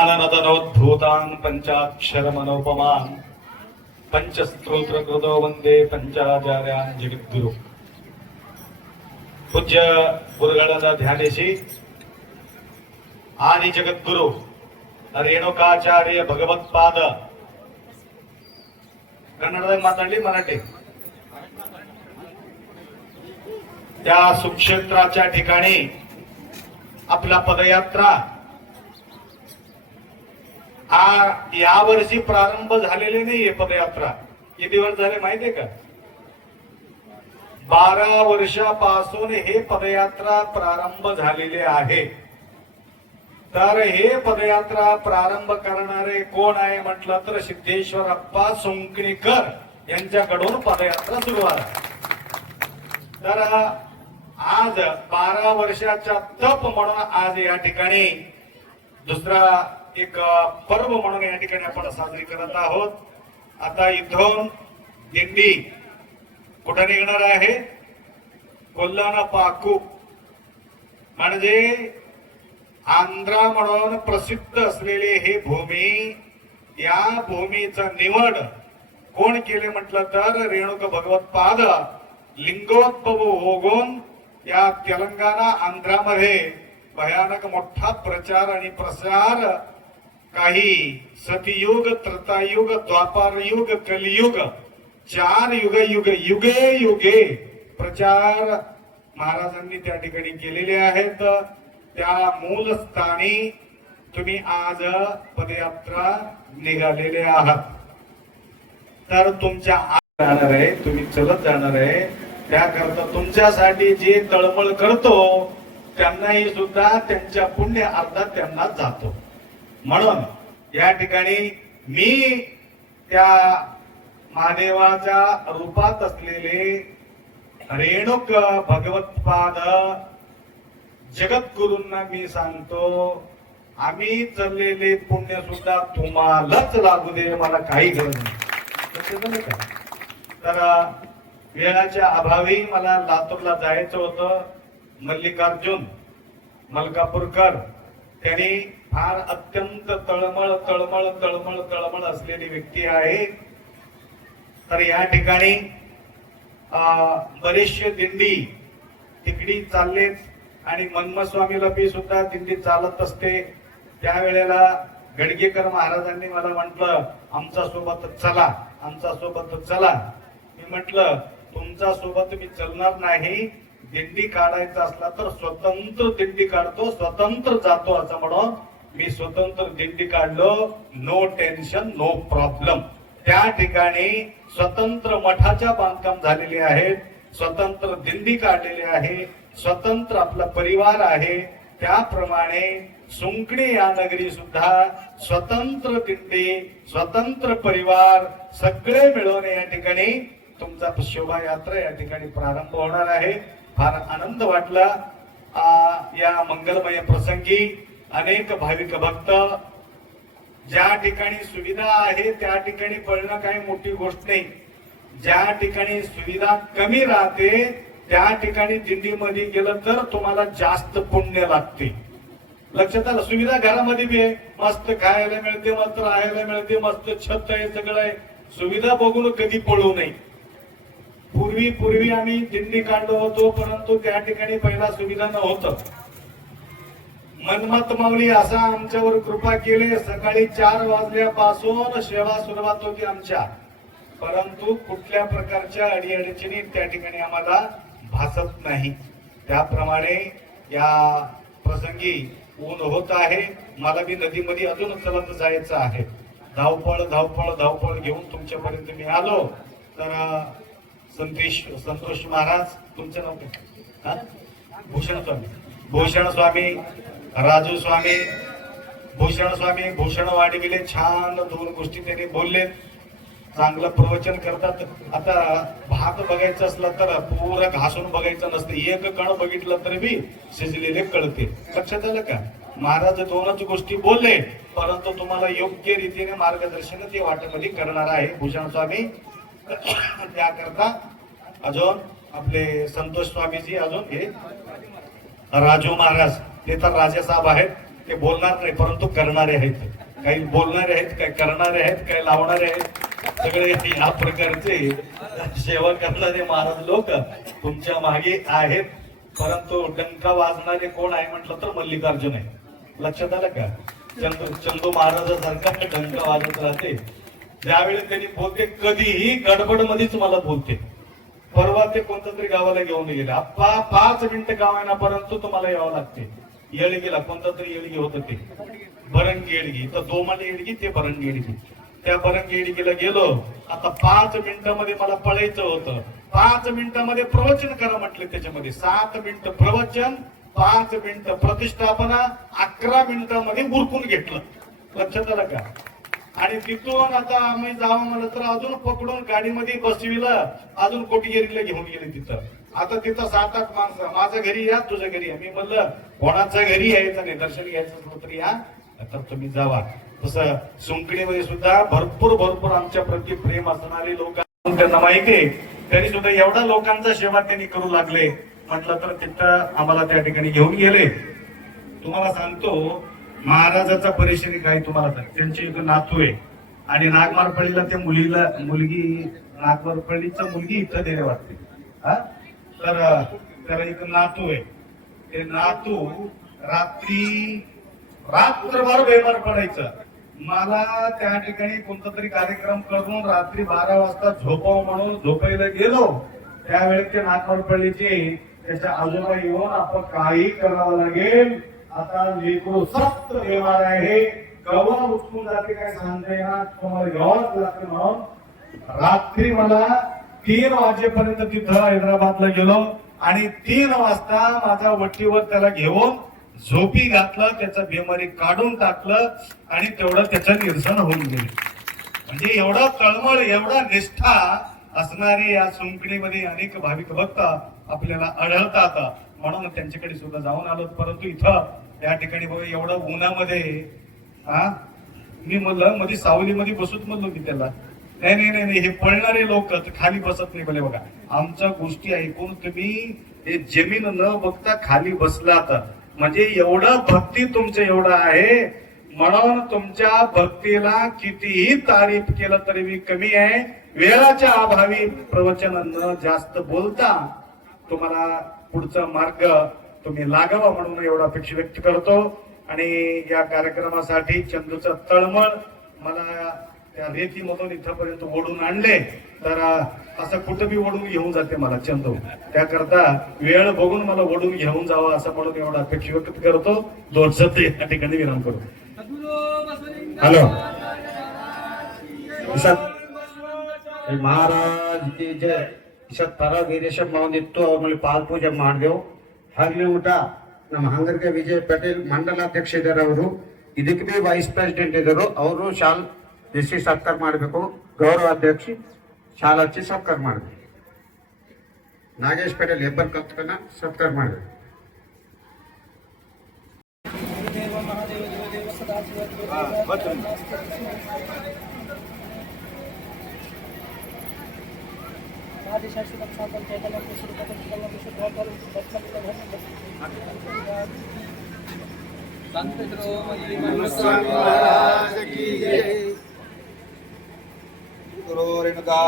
पञ्चाननदनोद्भूतान् पञ्चाक्षरमनोपमान् पञ्चस्तोत्रकृतो वन्दे पञ्चाचार्यान् जगद्गुरु पूज्य ಗುರುಗಳನ್ನ ಧ್ಯಾನಿಸಿ ಆದಿ ಜಗದ್ಗುರು ರೇಣುಕಾಚಾರ್ಯ ಭಗವತ್ಪಾದ ಕನ್ನಡದಾಗ ಮಾತಾಡಲಿ मराठी त्या सुक्षेत्राच्या ठिकाणी आपला पदयात्रा हा यावर्षी प्रारंभ झालेले नाहीये पदयात्रा. किती दिवस झाले माहितीये का? बारा वर्षापासून हे पदयात्रा प्रारंभ झालेले आहे. तर हे पदयात्रा प्रारंभ करणारे कोण आहे म्हटलं तर सिद्धेश्वर अप्पा सोंकणीकर यांच्याकडून पदयात्रा सुरू आहे. तर आज बारा वर्षाच्या तप म्हणून आज या ठिकाणी दुसरा एक पर्व म्हणून या ठिकाणी आपण साजरी करत आहोत. आता इथून दिंडी कुठे निघणार आहे? कोल्हाना पाकू म्हणजे आंध्रा म्हणून प्रसिद्ध असलेले हे भूमी या भूमीचा निवड कोण केले म्हटलं तर रेणुक भगवतपाद लिंगोद्भव होऊन या तेलंगणा आंध्रामध्ये भयानक मोठा प्रचार आणि प्रसार काही सतयुग त्रतायुग द्वापार युग कलियुग चार युग युग युगे युगे प्रचार महाराजांनी त्या ठिकाणी केलेले आहेत. त्या मूल स्थानी तुम्ही आज पदयात्रा निघालेले आहात. तर तुमच्या आत जाणार आहे तुम्ही चलत जाणार आहे. त्याकरता तुमच्यासाठी जे तळमळ करतो त्यांनाही सुद्धा त्यांच्या पुण्य अर्थात त्यांना जातो. म्हणून या ठिकाणी मी त्या महादेवाच्या रूपात असलेले रेणुक भगवतपाद जगद्गुरूंना मी सांगतो आम्ही चाललेले पुण्य सुद्धा तुम्हालाच लागू दे मला काही गरज नाही. तर वेळाच्या अभावी मला लातूरला जायचं होतं. मल्लिकार्जुन मलकापूरकर त्यांनी फार अत्यंत तळमळ तळमळ तळमळ तळमळ असलेली व्यक्ती आहे. तर या ठिकाणी बरेचसे दिंडी तिकडी चाललेत आणि मन्मस्वामीला बी सुद्धा दिंडी चालत असते. त्यावेळेला गडगेकर महाराजांनी मला म्हटलं आमच्यासोबत चला आमच्यासोबत चला. मी म्हटलं तुमच्यासोबत मी चलणार नाही. दिंडी काढायचा असला तर स्वतंत्र दिंडी काढतो स्वतंत्र जातो असं म्हणून मी स्वतंत्र दिंडी काढलो. नो टेन्शन नो प्रॉब्लेम त्या ठिकाणी स्वतंत्र मठाच्या बांधकाम झालेले आहेत स्वतंत्र दिंडी काढलेली आहे. स्वतंत्र आपला परिवार आहे. त्याप्रमाणे सुंकणी या नगरी सुद्धा स्वतंत्र दिंडी स्वतंत्र परिवार सगळे मिळवणे या ठिकाणी तुमचा शोभायात्रा या ठिकाणी प्रारंभ होणार आहे. फार आनंद वाटला. या मंगलमय प्रसंगी अनेक भाविक भक्त ज्या ठिकाणी सुविधा आहे त्या ठिकाणी पळणं काही मोठी गोष्ट नाही. ज्या ठिकाणी सुविधा कमी राहते त्या ठिकाणी दिंडीमध्ये गेलं तर तुम्हाला जास्त पुण्य लागते. लक्षात आलं? सुविधा घरामध्ये बी आहे. मस्त खायला मिळते मस्त राहायला मिळते मस्त छत आहे सगळं आहे. सुविधा बघून कधी पळू नये. पूर्वी पूर्वी आम्ही दिंडी काढलो होतो परंतु त्या ठिकाणी पहिला सुविधा नव्हतं. मनमत माऊली असा आमच्यावर कृपा केली. सकाळी चार वाजल्यापासून सेवा सुरुवात होती आमच्या. परंतु कुठल्या प्रकारच्या अडीअडचणी त्या ठिकाणी आम्हाला भासत नाही. त्याप्रमाणे या प्रसंगी ऊन होत आहे. मला मी नदीमध्ये अजून चलत जायचं आहे. धावपळ धावपळ धावपळ घेऊन तुमच्यापर्यंत मी आलो. तर संतोष संतोष महाराज तुमचं नाव भूषण स्वामी. भूषण स्वामी राजू स्वामी भूषण स्वामी भूषण वाढविले छान दोन गोष्टी त्यांनी बोलले चांगलं प्रवचन करतात. आता भात बघायचं असलं तर पुरं घासून बघायचं नसतं. एक कण बघितलं तर बी शिजलेले कळते. लक्षात आलं का? महाराज दोनच गोष्टी बोलले परंतु तुम्हाला योग्य रीतीने मार्गदर्शन ते वाटेमध्ये करणार आहे. भूषण स्वामी त्याकरता अजून आपले संतोष स्वामीजी अजून हे राजू महाराज ते तर राजेसाहेब आहेत ते बोलणार नाही परंतु करणारे आहेत. काही बोलणारे आहेत काही करणारे आहेत काही लावणारे आहेत. सगळे या प्रकारचे सेवा करणारे महाराज लोक तुमच्या मागे आहेत. परंतु डंका वाजणारे कोण आहे म्हटलं तर मल्लिकार्जुन आहे. लक्षात आलं का? चंदू चंदू महाराजासारखा डंका वाजत राहते. ज्यावेळी त्यांनी बोलते कधीही गडबड मध्येच मला बोलते. परवा ते कोणत्या तरी गावाला घेऊन गेले. आप्पा पाच मिनिटं ना परंतु तुम्हाला यावं लागते. येळगीला कोणता तरी येळगी होत ते बरंगी येळगी तर दोमाली येळगी ते बरंगी येळगी त्या बरंगी येळगीला गेलो आता पाच मिनिटामध्ये मला पळायचं होतं पाच मिनिटामध्ये प्रवचन करा म्हटले त्याच्यामध्ये सात मिनिट प्रवचन पाच मिनिट प्रतिष्ठापना अकरा मिनिटामध्ये उरकून घेतलं लक्षात आलं का आणि तिथून आता आम्ही जावं म्हणलं तर अजून पकडून गाडीमध्ये बसविलं अजून कोटीगिरीला घेऊन गेले तिथं आता तिथं सात आठ माणसं. माझ्या घरी या तुझ्या घरी या. मी म्हणलं कोणाचं घरी यायचं नाही दर्शन घ्यायचं असलं तर या. तर तुम्ही जावा. तसं सुंकणीमध्ये सुद्धा भरपूर भरपूर आमच्या प्रति प्रेम असणारे लोक त्यांना माहिती आहे. तरी सुद्धा एवढा लोकांचा सेवा त्यांनी करू लागले. म्हटलं तर तिथं आम्हाला त्या ठिकाणी घेऊन गेले. तुम्हाला सांगतो महाराजाचा परेशानी काय तुम्हाला सांग त्यांची एक नातू आहे. आणि नागमारपळीला त्या मुलीला मुलगी नागमारपळीचा मुलगी इथं देणे वाटते. हा? तर त्याला एक नातू आहे. ते नातू रात्री रात्रभर बेमार पडायचं. मला त्या ठिकाणी कोणता तरी कार्यक्रम करून रात्री बारा वाजता झोपाव म्हणून झोपायला गेलो. त्यावेळी ते नागमारपळीचे त्याच्या आजोबा येऊन आपण काही करावं लागेल. आता लेकरू सक्त बेमार आहे. कवा उचलून जाते काय सांगता येणार? तुम्हाला घ्यावंच लागते म्हणून. रात्री मला तीन वाजेपर्यंत तिथं हैदराबादला गेलो आणि तीन वाजता माझ्या वट्टीवर त्याला घेऊन झोपी घातलं त्याचं बिमारी काढून टाकलं आणि तेवढं त्याचं निरसन होऊन गेले. म्हणजे एवढा तळमळ एवढा निष्ठा असणारे या सुंकणीमध्ये अनेक भाविक भक्त आपल्याला आढळतात. म्हणून त्यांच्याकडे सुद्धा जाऊन आलो परंतु इथं या ठिकाणी बघा एवढं उन्हामध्ये हा? मी म्हणलं मध्ये सावलीमध्ये बसूच म्हणलो मी त्याला. नाही नाही नाही नाही, हे पळणारे लोक खाली बसत नाही भले बघा. आमच्या गोष्टी ऐकून तुम्ही हे जमीन न बघता खाली बसलात. म्हणजे एवढं भक्ती तुमचं एवढं आहे. म्हणून तुमच्या भक्तीला कितीही तारीफ केलं तरी मी कमी आहे. वेळाच्या अभावी प्रवचन न जास्त बोलता तुम्हाला पुढचा मार्ग तुम्ही लागावा म्हणून एवढा अपेक्षा व्यक्त करतो. आणि या कार्यक्रमासाठी चंदूचा तळमळ मला त्या रेतीमधून इथपर्यंत ओढून आणले तर असं कुठं बी ओढून घेऊन जाते मला चंदू त्याकरता वेळ बघून मला ओढून घेऊन जावं असं म्हणून एवढा अपेक्षा व्यक्त करतो दोन शब्द या ठिकाणी विराम करू हेलो ಇಸತ್ ಈ ಮಹಾರಾಜ್ ಕಿ ಜಯ ಇಸತ್ ಪರ ವೀರೇಶ ಮಾವಂದಿತ್ತು ಅವ್ರಲ್ಲಿ ಪಾಲ್ ಪೂಜೆ ಮಾಡಿದೆವು ಹಗಲಿ ಊಟ ನಮ್ಮ ಹಂಗರ್ಗೆ ವಿಜಯ್ ಪಟೇಲ್ ಮಂಡಲಾಧ್ಯಕ್ಷ ಇದ್ದಾರೆ ಅವರು ಇದಕ್ಕೆ ಬಿ ವೈಸ್ ಪ್ರೆಸಿಡೆಂಟ್ ಇದ್ದರು ಅವರು ಶಾಲ್ ಎಸಿ ಸತ್ಕಾರ ಮಾಡಬೇಕು ಗೌರವ ಅಧ್ಯಕ್ಷ ಶಾಲ್ ಹಚ್ಚಿ ಸತ್ಕಾರ ಮಾಡಬೇಕು ನಾಗೇಶ್ ಪಟೇಲ್ ಹೆಬ್ಬರ್ ಕತ್ಕನ ಸತ್ಕಾರ ಮಾಡಬೇಕು गुरु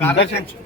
कार्यक्षम